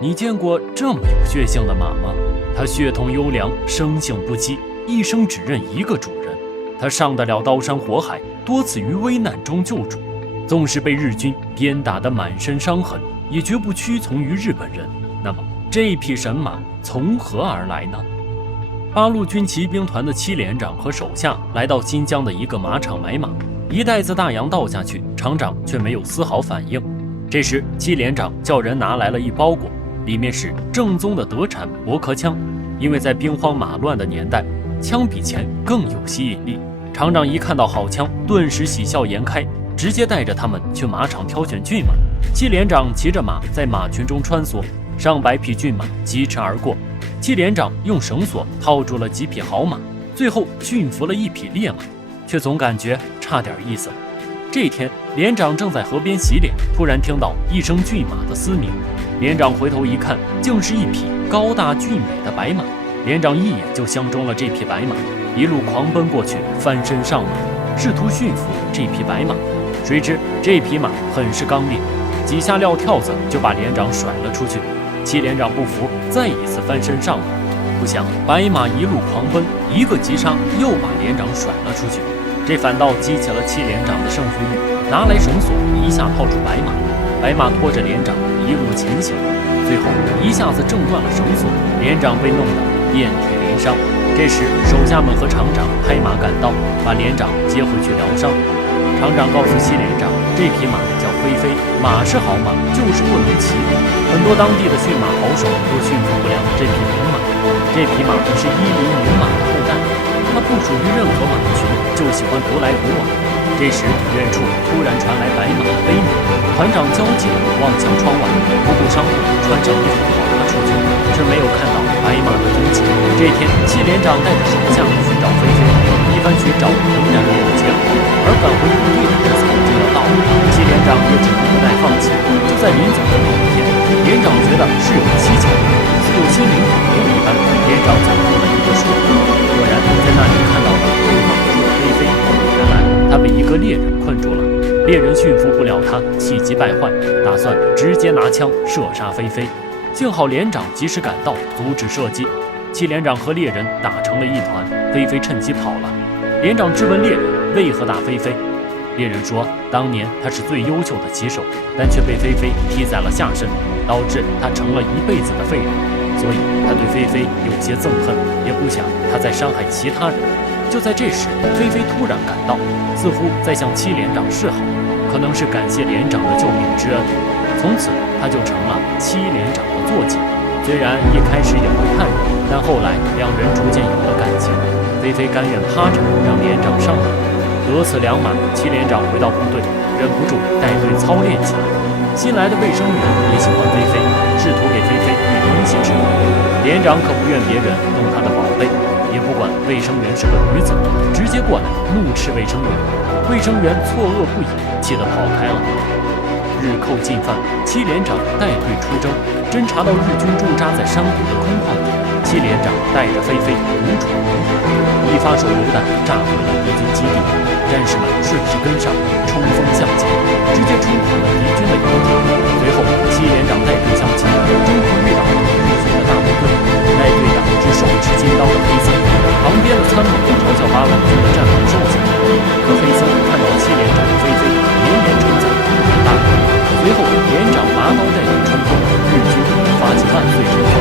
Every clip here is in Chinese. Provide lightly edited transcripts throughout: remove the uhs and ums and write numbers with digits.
你见过这么有血性的马吗？它血统优良，生性不羁，一生只认一个主人。它上得了刀山火海，多次于危难中救主。纵使被日军鞭打得满身伤痕，也绝不屈从于日本人。那么，这匹神马从何而来呢？八路军骑兵团的七连长和手下来到新疆的一个马场买马，一袋子大洋倒下去，厂长却没有丝毫反应。这时，七连长叫人拿来了一包裹，里面是正宗的德产驳壳枪。因为在兵荒马乱的年代，枪比钱更有吸引力。厂长一看到好枪，顿时喜笑颜开，直接带着他们去马场挑选骏马。七连长骑着马在马群中穿梭，上百匹骏马疾驰而过。七连长用绳索套住了几匹好马，最后驯服了一匹烈马，却总感觉差点意思。这天，连长正在河边洗脸，突然听到一声骏马的嘶鸣。连长回头一看，竟是一匹高大俊美的白马。连长一眼就相中了这匹白马，一路狂奔过去，翻身上马，试图驯服这匹白马。谁知这匹马很是刚烈，几下撂跳子就把连长甩了出去。七连长不服，再一次翻身上马，不想白马一路狂奔，一个急刹又把连长甩了出去。这反倒激起了七连长的胜负欲，拿来绳索一下套住白马，白马拖着连长一路前行，最后一下子挣断了绳索，连长被弄得遍体鳞伤。这时手下们和厂长拍马赶到，把连长接回去疗伤。厂长告诉七连长，这匹马叫飞飞，马是好马，就是不能骑。很多当地的驯马好手都驯服不了这匹名马。这匹马是伊犁名马的后代，它不属于任何马群，就喜欢独来独往。这时远处突然传来白马的悲鸣，团长焦急地望向窗外，不顾伤痛，穿上衣服跑了出去，却没有看到白马的踪迹。这天，七连长带着手下寻找飞飞，一番寻找仍然没有结果，而赶回部队的日子就要到了，七连长也只能不耐放弃。就在临走的那一天，连长觉得事有蹊跷，似有心灵感应一般，连长走出了一个树林，果然在那里看到了被绑住的飞飞。原来他被一个猎人困住了，猎人驯服不了他，气急败坏，打算直接拿枪射杀飞飞。幸好连长及时赶到，阻止射击。七连长和猎人打成了一团，飞飞趁机跑了。连长质问猎人为何打飞飞，猎人说，当年他是最优秀的骑手，但却被飞飞踢在了下身，导致他成了一辈子的废人，所以他对飞飞有些憎恨，也不想他再伤害其他人。就在这时，飞飞突然赶到，似乎在向七连长示好，可能是感谢连长的救命之恩。从此他就成了七连长的坐骑。虽然一开始也会看人，但后来两人逐渐有了感情。飞飞甘愿趴着让连长上马，得此良马，七连长回到部队，忍不住带队操练起来。新来的卫生员也喜欢飞飞，试图给飞飞喂东西吃。连长可不愿别人动他的宝贝，也不管卫生员是个女子，直接过来怒斥卫生员。卫生员错愕不已，气得跑开了。日寇进犯，七连长带队出征，侦察到日军驻扎在山谷的空旷地，七连长带着飞飞独闯红海，一发手榴弹炸毁了敌军基地，战士们顺势跟上，冲锋向前，直接冲垮了敌军的游艇。随后，七连长带队向前，中途遇到了日军的大部队，带队的是手持金刀的黑森，旁边的参谋嘲笑八路军的战马瘦小，可黑森看到七连长的飞飞，连连称赞大哥。随后，连长拔刀带队冲锋，日军发起万岁冲锋，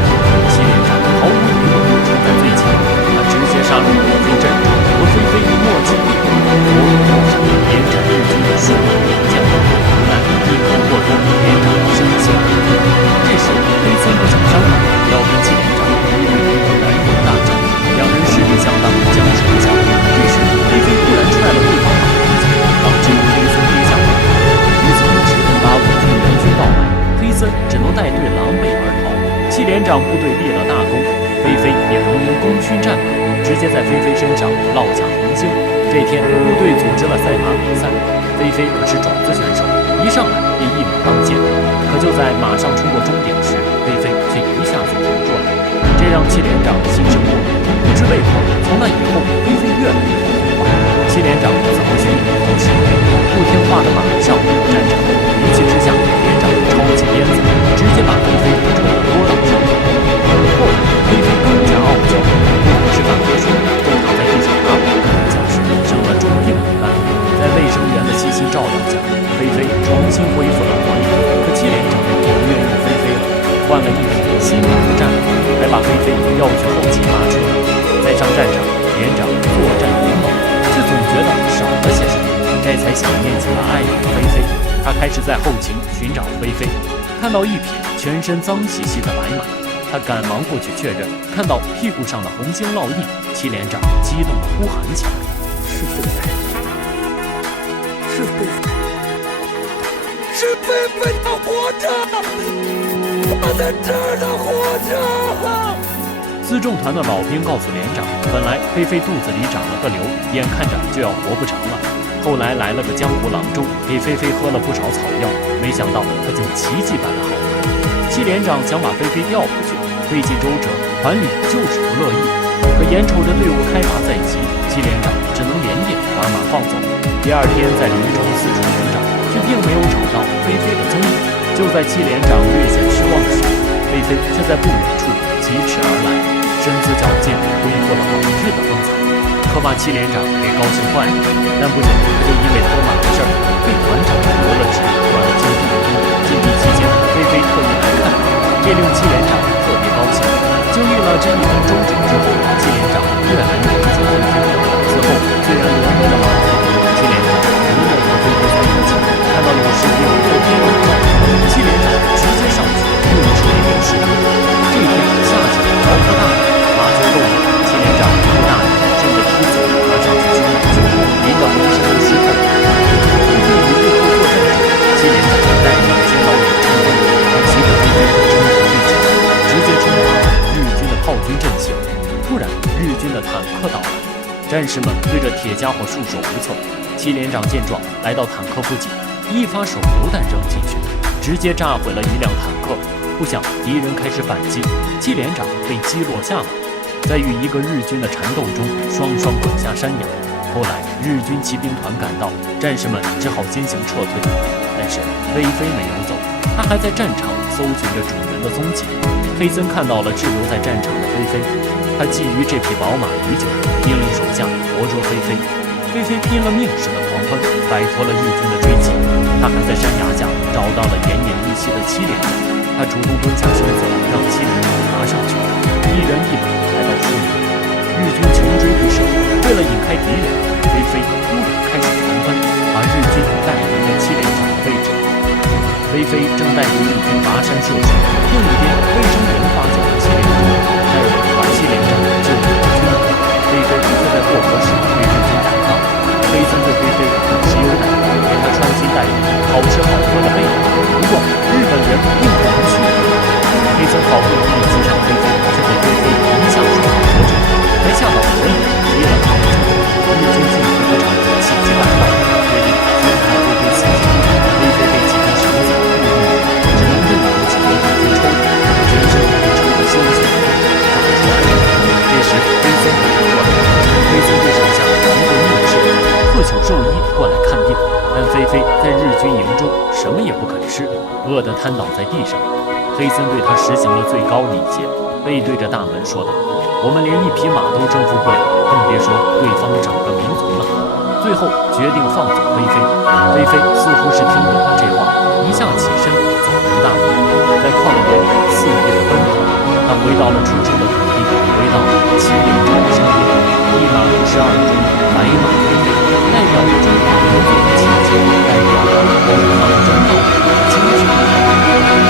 七连长毫无疑问冲在最前，他直接杀入我军阵中，和飞飞默契力敌，左拥右闪，连斩日军数名名将。无奈一口过毒，连长身陷囹圄。这时，黑森不想伤害，要跟七连长一对一的来一大战，两人实力相当，僵持不下。这时，飞飞突然踹了对方马一脚，导致黑森跌下马。与此同时，八路军援军到来，黑森只能带队狼狈而逃。七连长部队立了大功，飞飞也仍因功勋战马，直接在飞飞身上落下红星。这天，部队组织了赛马比赛，飞飞可是种子选手，一上来便一马当先。可就在马上冲过终点时，飞飞却一下子停住了，这让七连长心生不满。不知为何，从那以后，飞飞越来越不听话。七连长怎么训也不吃，不听话的马上没有战场。一气之下，连长抄起鞭子，直接把飞飞扯了换了一匹新马的战马，还把菲菲调去后勤马车。在上战场，连长作战勇猛，却总觉得少了些什么，这才想念起了爱人菲菲。他开始在后勤寻找菲菲，看到一匹全身脏兮兮的白马，他赶忙过去确认，看到屁股上的红星烙印，戚连长激动地呼喊起来：“是菲菲，是菲菲，是菲菲，她活着！她在这儿，她活着！”辎重团的老兵告诉连长，本来菲菲肚子里长了个瘤，眼看着就要活不成了。后来来了个江湖郎中，给菲菲喝了不少草药，没想到她竟奇迹般的好了。戚连长想把菲菲调回去，费尽周折，团里就是不乐意。可眼瞅着队伍开拔在即，戚连长只能连夜把马放走。第二天在林中四处寻找，却并没有找到菲菲的踪影。就在戚连长略显失望时，菲菲却在不远处疾驰而来，身姿矫健，恢复了往日的风采，可把戚连长给高兴坏了。但不久，他就因为偷马的事儿被团长革了职，关了禁闭。禁闭期间，菲菲特意来看他，这令戚连长特别高兴。经历了这一番周折之后，戚连长越来越理解菲菲。此后，虽然轮回了马匹，戚连长仍然和菲菲在一起。看到有士兵在边马站，戚连长直接上去用指令士兵。这天下起了瓢泼大雨，马厩漏雨，戚连长因为大雨正着梯子爬上去救马厩，淋得浑身都湿透。菲菲于日后作战时，戚连长带领尖刀勇冲锋，骑着菲菲冲锋最前，直接冲垮日军的炮军阵型。突然，日军的坦克到来，战士们对着铁家伙束手无策。戚连长见状，来到坦克附近，一发手榴弹扔进去，直接炸毁了一辆坦克。不想敌人开始反击，戚连长被击落下马，在与一个日军的缠斗中，双双滚下山崖。后来日军骑兵团赶到，战士们只好先行撤退。但是菲菲没有走，她还在战场搜寻着主人的踪迹。黑森看到了滞留在战场的菲菲，他觊觎这匹宝马已久，命令手下活捉菲菲。菲菲拼了命似的狂奔，摆脱了日军的追击。他还在山崖下找到了奄奄一息的戚连长，他主动蹲下身子，让戚连长爬上去，一人一马来到树林。日军穷追不舍，为了引开敌人，菲菲突然开始狂奔，把日军带回了戚连长的位置。菲菲正带着日军跋山涉水，另一边卫生员发现了戚连长，带人把戚连长救回了军营。菲菲却在过河时被日军逮到，黑森对菲菲喜有奶油，给她穿新戴衣，好吃好喝的喂养。不过日本人并不允许。黑森好不容易击伤菲菲，却被菲菲一下甩到河中，还吓到河里提了他的车。日军进屠场气急败坏，决定宣判菲菲死刑。菲菲被几根绳子固定住，只能任由几名日军抽打，全身被抽得鲜血长出来了。这时黑森赶过来，黑森对手下一个怒斥，特请兽医过来看病。但菲菲在日军营中什么也不肯吃，饿得瘫倒在地上。黑森对他实行了最高礼节，背对着大门说道：“我们连一匹马都征服不了，更别说对方整个民族了。”最后决定放走菲菲。菲菲似乎是听懂了这话，一下起身走出大门，在旷野里肆意地奔跑。他回到了出生的土地，回到了戚连长的身边，一马62